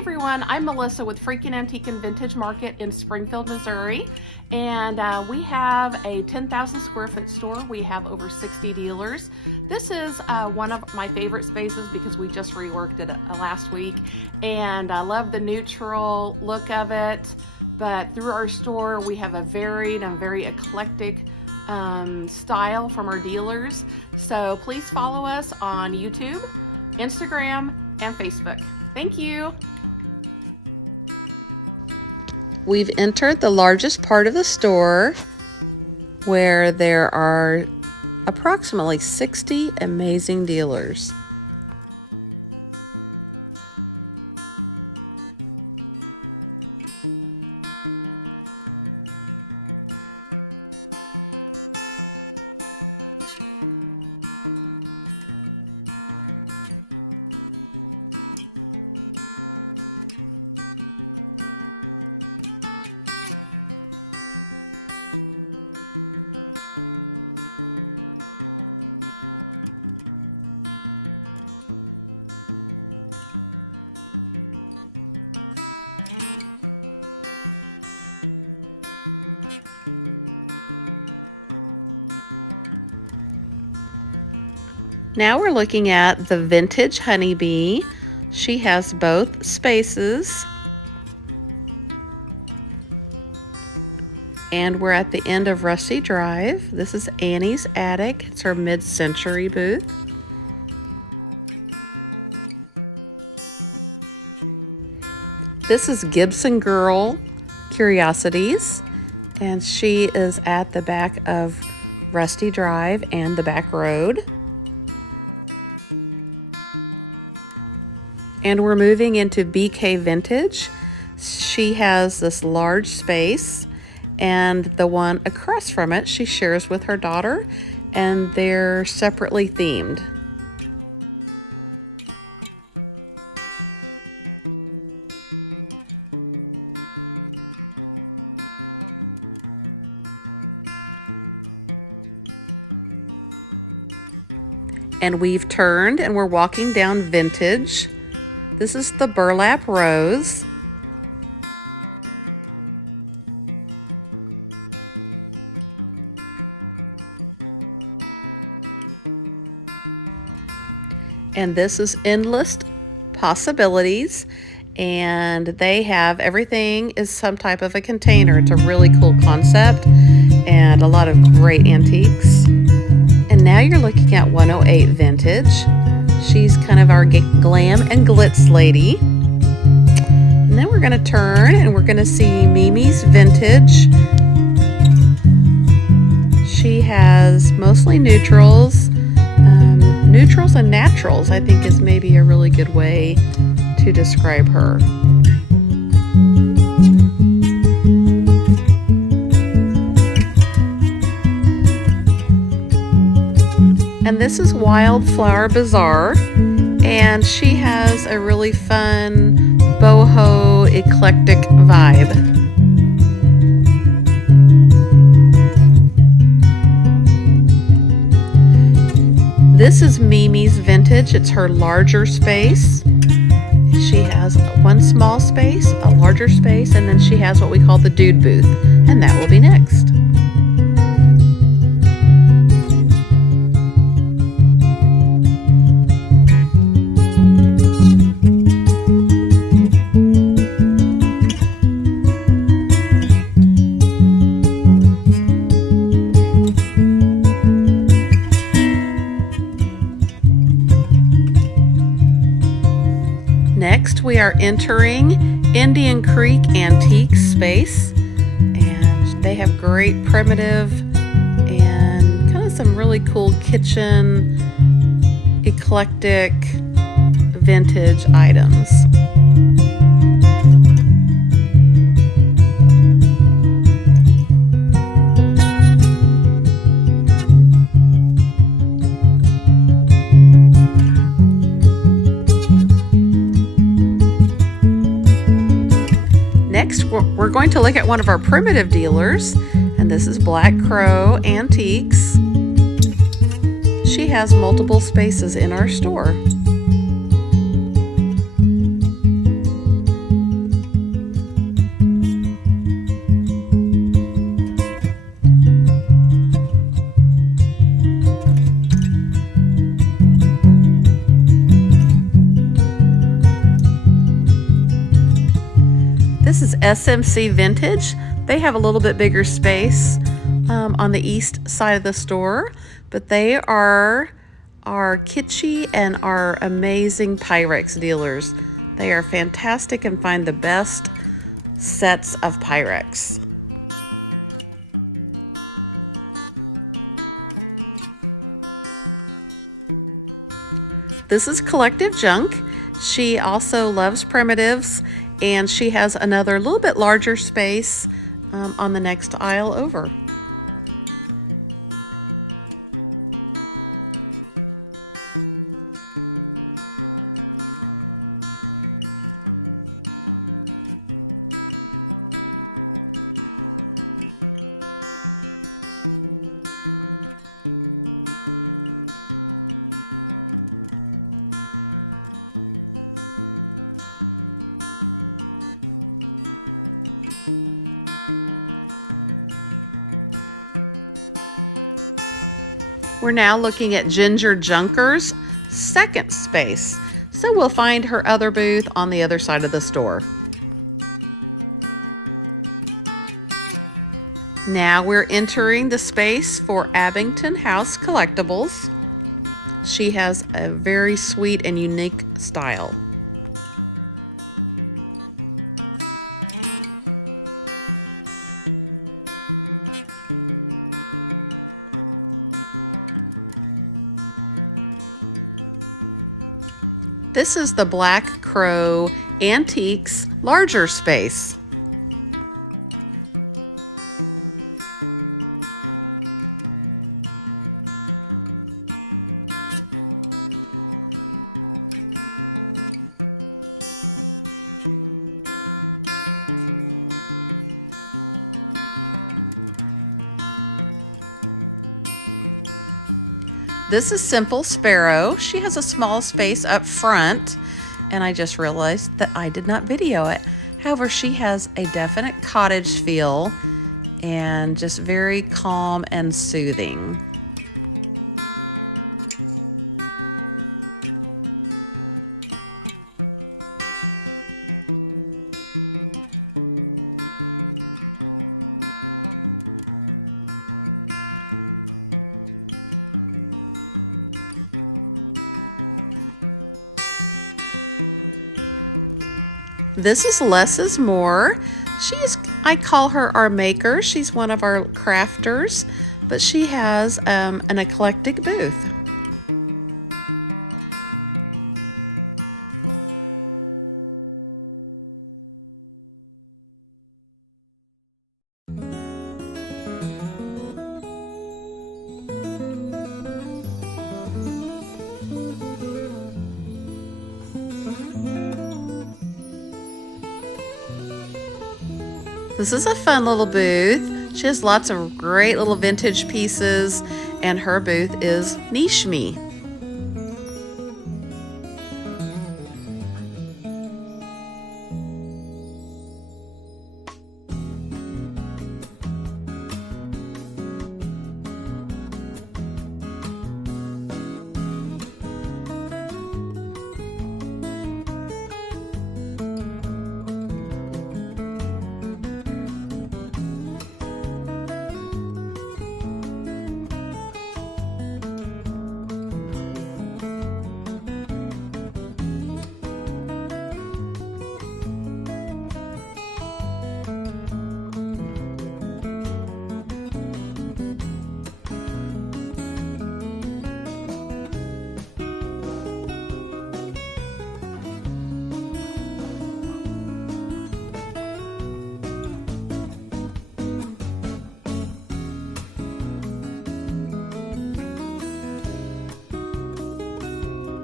everyone, I'm Melissa with Freakin' Antique and Vintage Market in Springfield, Missouri, and we have a 10,000 square foot store. We have over 60 dealers. This is one of my favorite spaces because we just reworked it last week, and I love the neutral look of it. But through our store, we have a varied and very eclectic style from our dealers. So please follow us on YouTube, Instagram, and Facebook. Thank you. We've entered the largest part of the store where there are approximately 60 amazing dealers. Now we're looking at the vintage honeybee. She has both spaces. And we're at the end of Rusty Drive. This is Annie's Attic. It's her mid-century booth. This is Gibson Girl Curiosities, and she is at the back of Rusty Drive and the back road. And we're moving into BK Vintage. She has this large space, and the one across from it she shares with her daughter, and they're separately themed. And we've turned and we're walking down Vintage. This is the Burlap Rose. And this is Endless Possibilities. And they have everything is some type of a container. It's a really cool concept and a lot of great antiques. And now you're looking at 108 Vintage. She's kind of our glam and glitz lady. And then we're going to turn and we're going to see Mimi's Vintage. She has mostly neutrals. Neutrals and naturals, I think, is maybe a really good way to describe her. And this is Wildflower Bazaar, and she has a really fun boho eclectic vibe. This is Mimi's Vintage. It's her larger space. She has one small space, a larger space, and then she has what we call the dude booth, and that will be next. Next, we are entering Indian Creek Antique Space, and they have great primitive and kind of some really cool kitchen, eclectic, vintage items. Next, we're going to look at one of our primitive dealers, and this is Black Crow Antiques. She has multiple spaces in our store. SMC Vintage. They have a little bit bigger space on the east side of the store, but they are our kitschy and our amazing Pyrex dealers. They are fantastic and find the best sets of Pyrex. This is Collective Junk. She also loves primitives, and she has another little bit larger space on the next aisle over. We're now looking at Ginger Junker's second space, so we'll find her other booth on the other side of the store. Now we're entering the space for Abington House Collectibles. She has a very sweet and unique style. This is the Black Crow Antiques larger space. This is Simple Sparrow. She has a small space up front, and I just realized that I did not video it. However, she has a definite cottage feel and just very calm and soothing. This is Less is More. I call her our maker. She's one of our crafters, but she has an eclectic booth. This is a fun little booth. She has lots of great little vintage pieces, and her booth is Niche Me.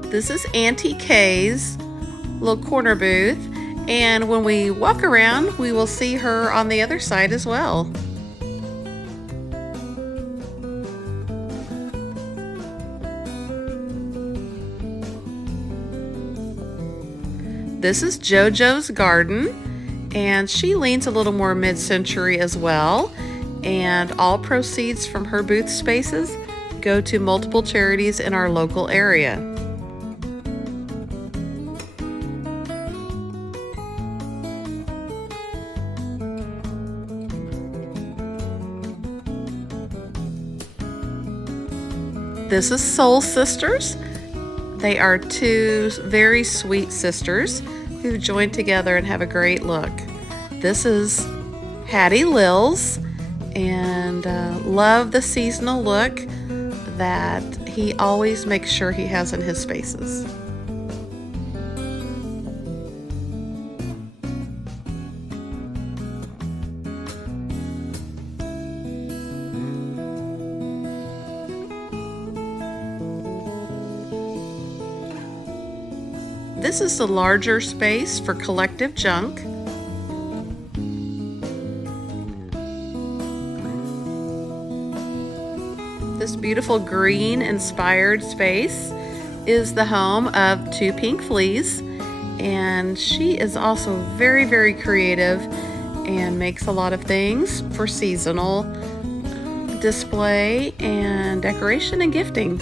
This is Auntie Kay's little corner booth, and when we walk around, we will see her on the other side as well. This is JoJo's Garden, and she leans a little more mid-century as well, and all proceeds from her booth spaces go to multiple charities in our local area. This is Soul Sisters. They are two very sweet sisters who joined together and have a great look. This is Hattie Lils, and love the seasonal look that he always makes sure he has in his spaces. This is the larger space for collective junk. This beautiful green inspired space is the home of two pink fleas, and she is also very, very creative and makes a lot of things for seasonal display and decoration and gifting.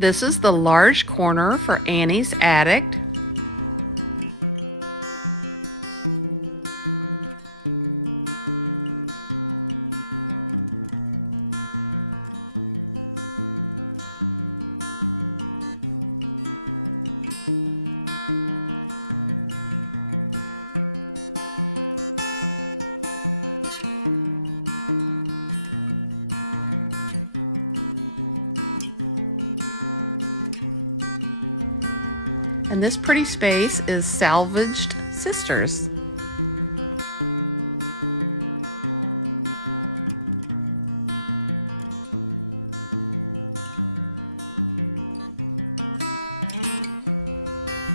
This is the large corner for Annie's attic. And this pretty space is Salvaged Sisters.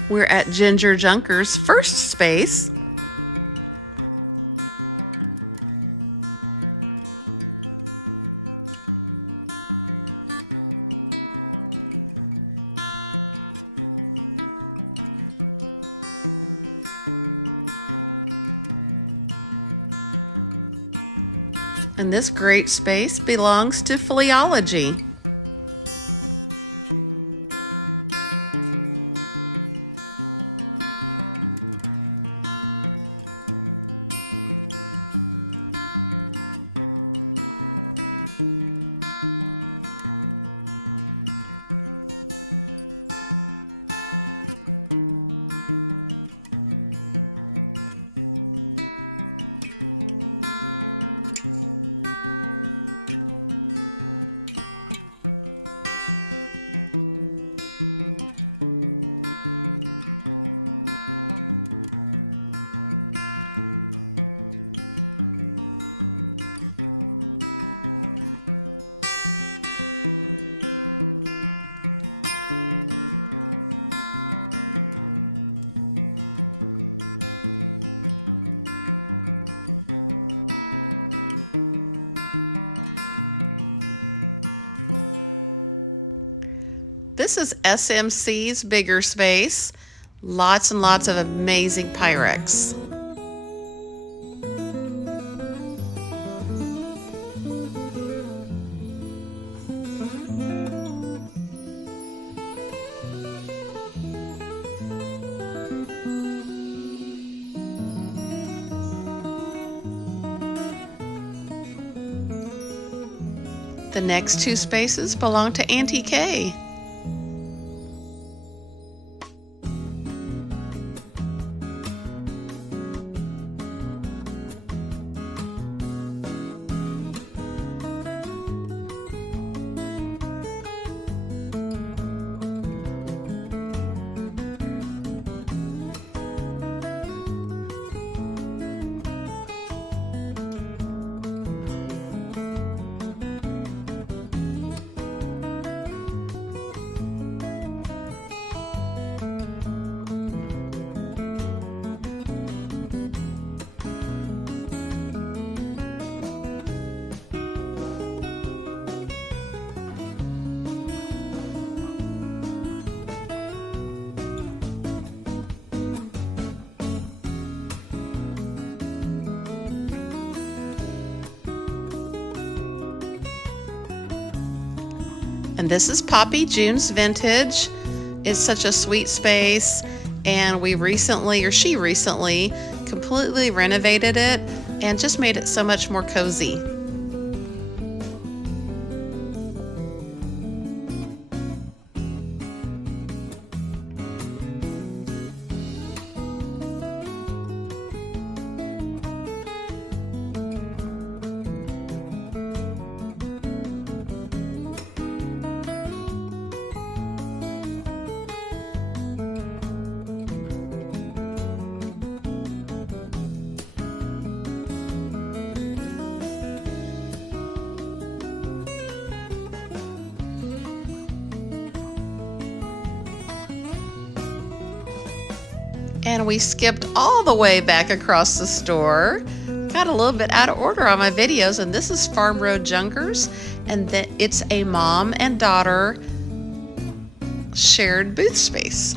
We're at Ginger Junker's first space. And this great space belongs to Fleology. This is SMC's bigger space. Lots and lots of amazing Pyrex. The next two spaces belong to Auntie Kay. And this is Poppy June's Vintage. It's such a sweet space, and she recently completely renovated it and just made it so much more cozy. And we skipped all the way back across the store. Got a little bit out of order on my videos, and this is Farm Road Junkers, and it's a mom and daughter shared booth space.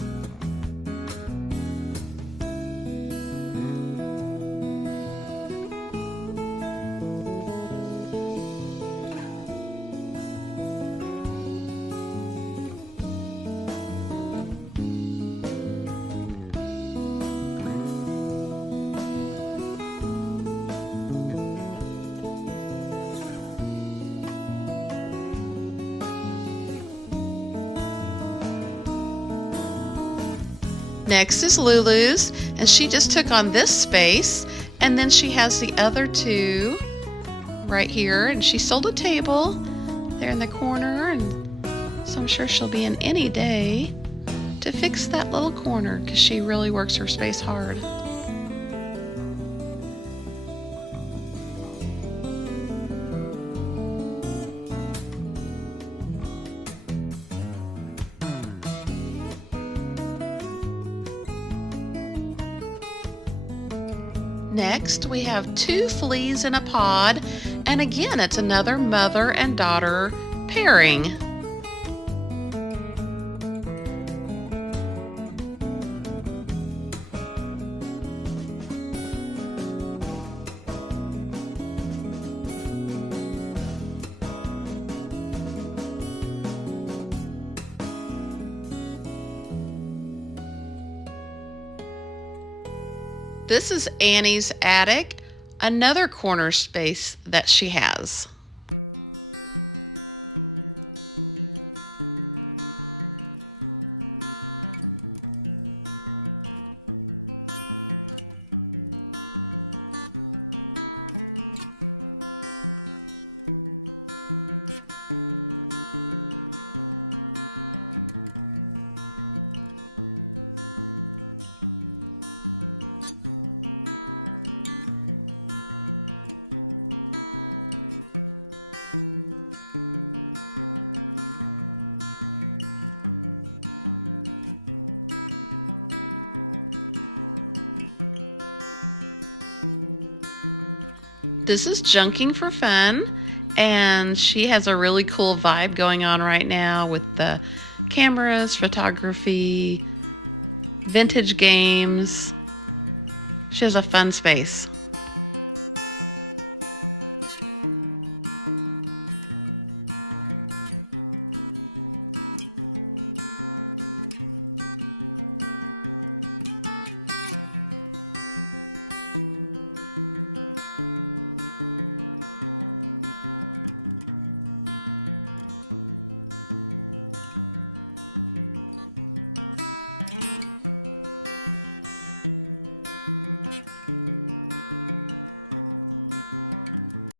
Next is Lulu's, and she just took on this space, and then she has the other two right here, and she sold a table there in the corner, and so I'm sure she'll be in any day to fix that little corner because she really works her space hard. Next, we have two fleas in a pod, and again, it's another mother and daughter pairing. This is Annie's attic, another corner space that she has. This is Junking for Fun, and she has a really cool vibe going on right now with the cameras, photography, vintage games. She has a fun space.